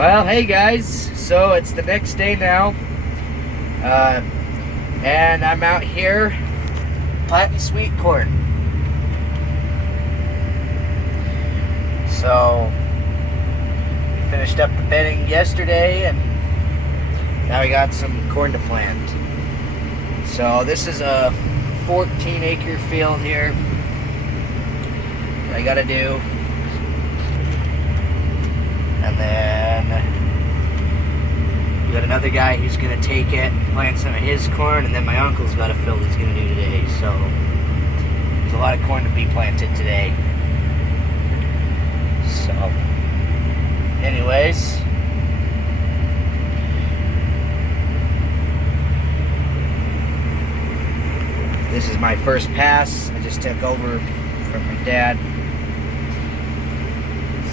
Well, hey guys, so it's the next day now, and I'm out here planting sweet corn. So, we finished up the bedding yesterday, and now we got some corn to plant. So this is a 14-acre field here that I gotta do. And then we got another guy who's gonna take it, plant some of his corn, and then my uncle's got a field he's gonna do today. So there's a lot of corn to be planted today. So, anyways, this is my first pass. I just took over from my dad.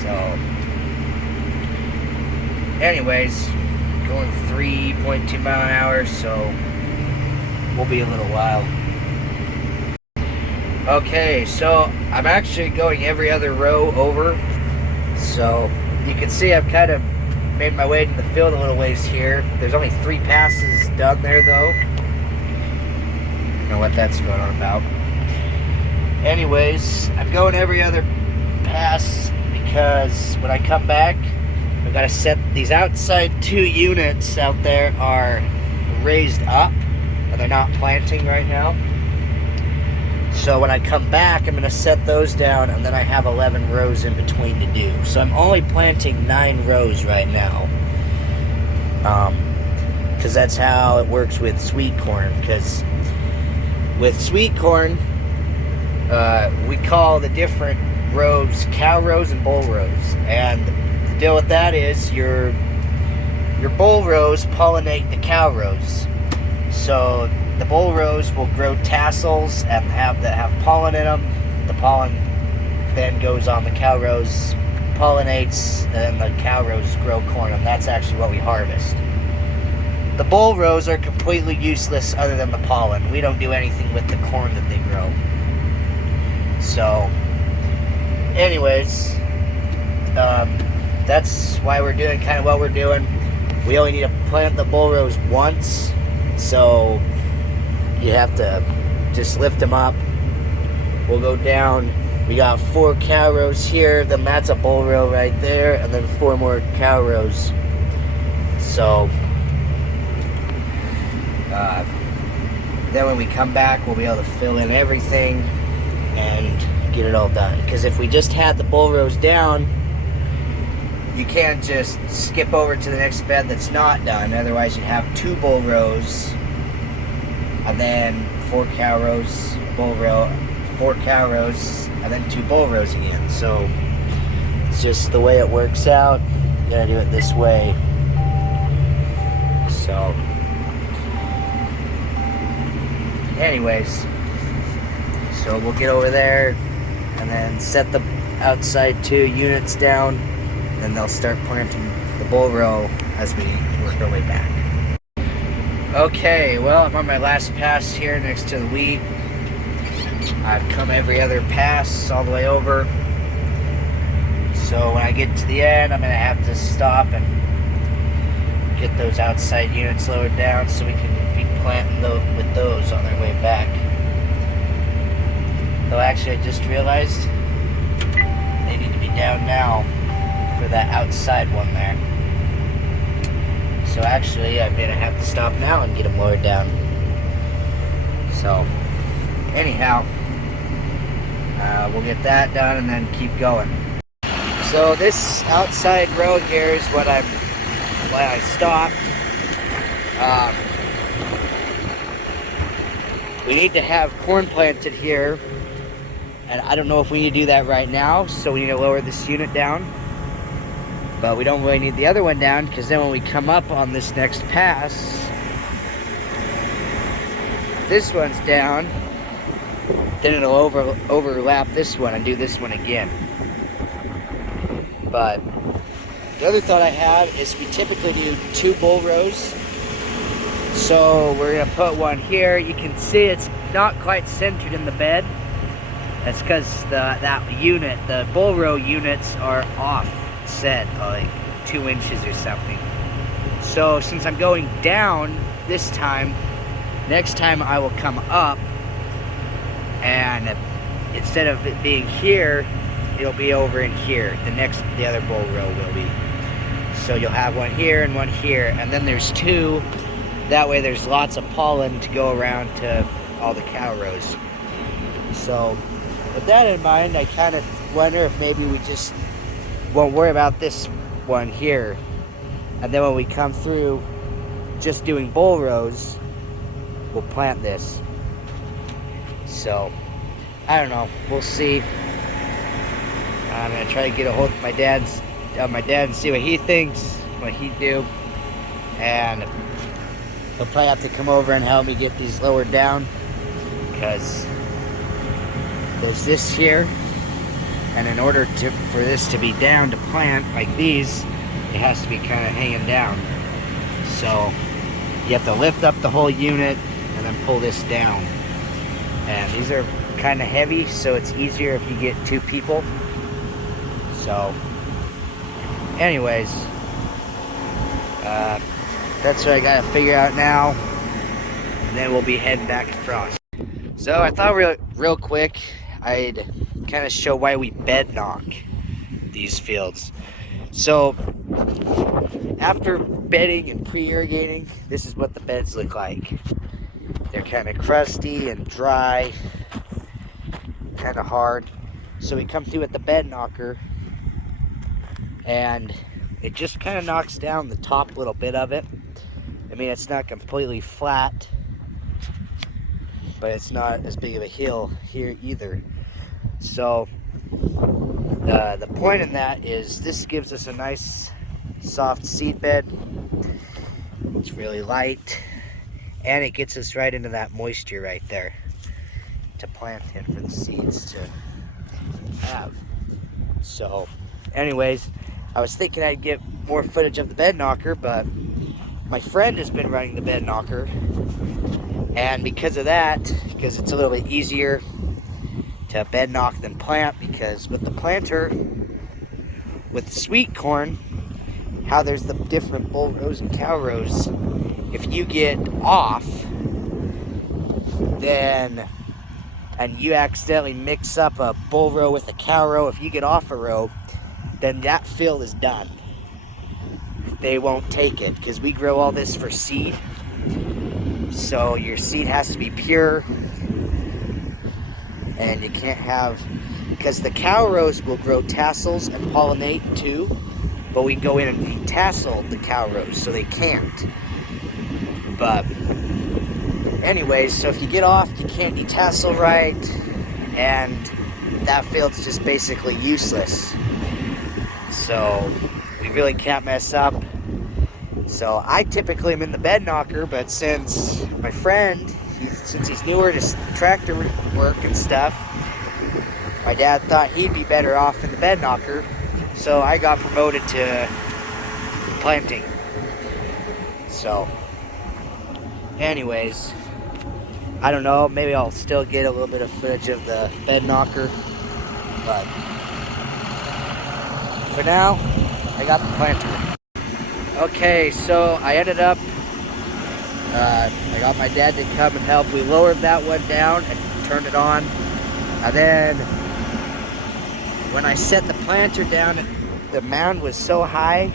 So, anyways, going 3.2 mile an hour, so we'll be a little while. Okay, so I'm actually going every other row over. So you can see I've kind of made my way to the field a little ways here. There's only 3 passes done there though. I don't know what that's going on about. Anyways, I'm going every other pass because when I come back, I've got to set these outside 2 units out there are raised up, and they're not planting right now. So when I come back, I'm going to set those down, and then I have 11 rows in between to do. So I'm only planting 9 rows right now, because that's how it works with sweet corn. Because with sweet corn, we call the different rows cow rows and bull rows, and the deal with that is your bull rows pollinate the cow rows. So the bull rows will grow tassels and have pollen in them. The pollen then goes on the cow rows, pollinates, and the cow rows grow corn, and that's actually what we harvest. The bull rows are completely useless other than the pollen. We don't do anything with the corn that they grow. So, anyways, that's why we're doing kind of what we're doing. We only need to plant the bull rows once, so you have to just lift them up. We'll go down. We got 4 cow rows here, then that's a bull row right there, and then 4 more cow rows. So then when we come back, we'll be able to fill in everything and get it all done. Because if we just had the bull rows down, you can't just skip over to the next bed that's not done. Otherwise you'd have 2 bull rows, and then 4 cow rows, bull row, 4 cow rows, and then 2 bull rows again. So it's just the way it works out. You gotta do it this way. So anyways, so we'll get over there and then set the outside 2 units down, and they'll start planting the bull row as we work our way back. Okay, well, I'm on my last pass here next to the wheat. I've come every other pass all the way over. So when I get to the end, I'm going to have to stop and get those outside units lowered down so we can be planting with those on their way back. Though actually I just realized they need to be down now for that outside one there. So actually I'm going to have to stop now and get them lowered down. So anyhow, we'll get that done and then keep going. So this outside row here is why I stopped. We need to have corn planted here, and I don't know if we need to do that right now, so we need to lower this unit down. But we don't really need the other one down, because then when we come up on this next pass, this one's down, then it'll overlap this one and do this one again. But the other thought I had is we typically do 2 bull rows. So we're going to put one here. You can see it's not quite centered in the bed. That's because that unit, the bull row units, are offset. Like 2 inches or something. So since I'm going down this time, next time I will come up, and instead of it being here, it'll be over in here. The other bull row will be. So you'll have one here and one here, and then there's 2. That way there's lots of pollen to go around to all the cow rows. So with that in mind, I kind of wonder if maybe we just won't worry about this one here, and then when we come through just doing bull rows, we'll plant this. So I don't know, we'll see. I'm gonna try to get a hold of my dad and see what he thinks, what he'd do, and he'll probably have to come over and help me get these lowered down, because there's this here, and in order for this to be down to plant like these, it has to be kind of hanging down. So you have to lift up the whole unit and then pull this down. And these are kind of heavy, so it's easier if you get 2 people. So anyways, that's what I gotta figure out now, and then we'll be heading back across. So I thought real quick I'd kind of show why we bed knock these fields. So after bedding and pre-irrigating, this is what the beds look like. They're kind of crusty and dry, kind of hard. So we come through with the bed knocker, and it just kind of knocks down the top little bit of it. I mean, it's not completely flat, but it's not as big of a hill here either. So the point in that is this gives us a nice soft seed bed. It's really light, and it gets us right into that moisture right there to plant in for the seeds to have. So anyways, I was thinking I'd get more footage of the bed knocker, but my friend has been running the bed knocker, and because of that, because it's a little bit easier to bed knock than plant, because with the planter, with sweet corn, how there's the different bull rows and cow rows, if you get off, then, and you accidentally mix up a bull row with a cow row, if you get off a row, then that field is done. They won't take it, because we grow all this for seed. So your seed has to be pure, and you can't have, because the cow rows will grow tassels and pollinate too, but we go in and detassel the cow rows, so they can't. But anyways, so if you get off, you can't detassel right, and that field's just basically useless. So we really can't mess up. So I typically am in the bed knocker, but since my friend, since he's newer to tractor work and stuff, my dad thought he'd be better off in the bed knocker, so I got promoted to planting. So anyways, I don't know, maybe I'll still get a little bit of footage of the bed knocker, but for now, I got the planter. Okay, so I ended up, I got my dad to come and help. We lowered that one down and turned it on. And then when I set the planter down, the mound was so high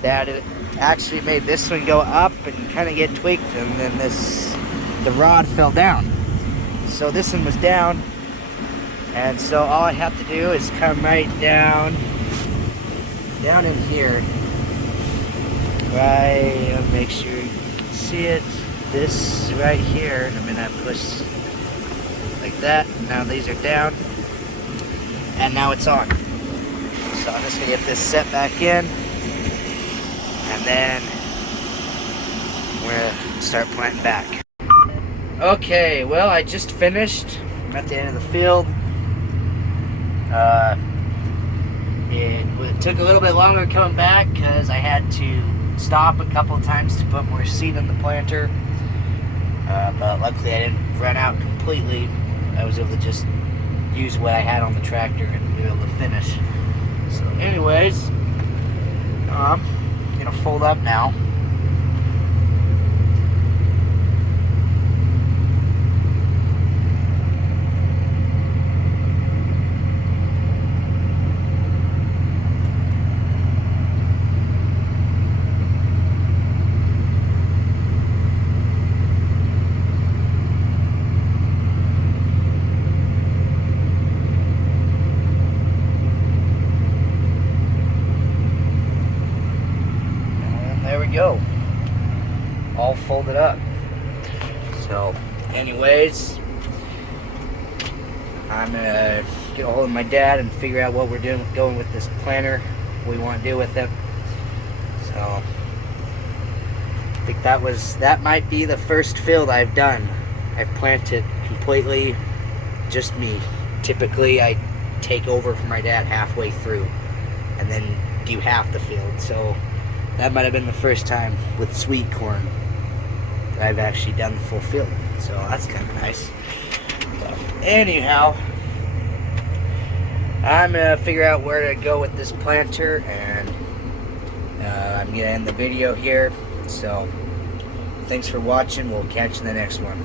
that it actually made this one go up and kind of get tweaked, and then the rod fell down. So this one was down, and so all I have to do is come right down in here. Right, I'll make sure you can see it. This right here, I'm gonna push like that. Now these are down, and now it's on. So I'm just gonna get this set back in, and then we're gonna start planting back. Okay, well, I just finished. I'm at the end of the field. It took a little bit longer coming back because I had to stop a couple of times to put more seed in the planter, but luckily I didn't run out completely. I was able to just use what I had on the tractor and be able to finish. So anyways, I'm gonna fold up now. There we go, all folded up. So anyways, I'm gonna get a hold of my dad and figure out what we're going with this planter, what we want to do with it. So I think that might be the first field I've done. I've planted completely just me. Typically I take over from my dad halfway through and then do half the field. So that might have been the first time with sweet corn that I've actually done the full field. So that's kind of nice. So, anyhow, I'm going to figure out where to go with this planter, and I'm going to end the video here. So thanks for watching. We'll catch you in the next one.